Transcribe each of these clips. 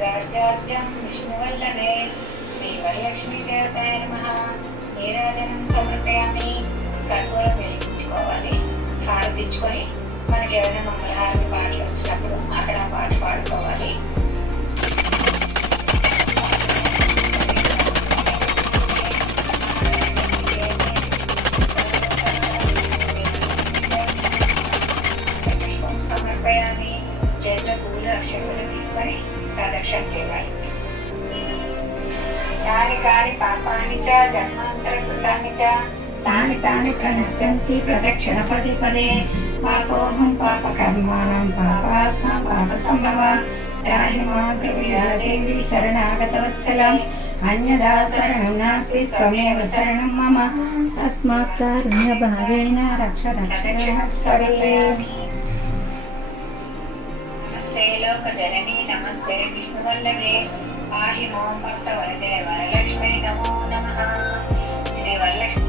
గార్గార్జం విష్ణువల్లభే శ్రీవరలక్ష్మీదేవతాయ నమః. నీరాజనం సమర్పయామి. కర్పూరం వెలిగించుకోవాలి. హారతి ఇచ్చుకొని మనకి ఏమైనా మంగళహారతి పాటలు వచ్చినప్పుడు అక్కడ ఆ పాట పాడుకోవాలి. సమర్పయామి. చేతుల పూలు అక్షకులు తీసుకొని ప్రదక్షిణ చేయాలి. యాని కాని పాపాని చ జన్మాంతరకృతాని చ తాని తాని ప్రణశ్యంతి ప్రదక్షిణ పదే పదే. పాపోహం పాపకర్మాణం పాపాత్మ పాప సంభవ. త్రాహి మాం దేవి శరణాగతవత్సలం. అన్యదా శరణం నాస్తి త్వమేవ శరణం మమ. తస్మాత్ కారుణ్యభావేన రక్ష రక్షణస్వరూపిణి. నమస్తే లోకజననీ నమస్తే విష్ణువల్లభే పాహి మాం భక్తవరదే వరలక్ష్మీ నమో నమః. శ్రీ వరలక్ష్మి.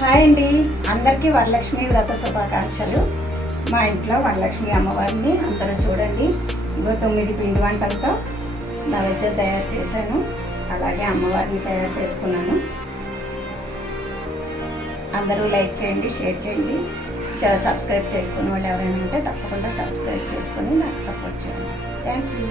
హాయ్ అండి, అందరికీ వరలక్ష్మి వ్రత శుభాకాంక్షలు. మా ఇంట్లో వరలక్ష్మి అమ్మవారిని అందరూ చూడండి. ఇగో 9 పిండి వంటలతో నైవేద్యం తయారు చేశాను. అలాగే అమ్మవారిని తయారు చేసుకున్నాను. అందరూ లైక్ చేయండి, షేర్ చేయండి. సబ్స్క్రైబ్ చేసుకునే వాళ్ళు ఎవరైనా ఉంటే తప్పకుండా సబ్స్క్రైబ్ చేసుకొని నాకు సపోర్ట్ చేయండి. Thank you.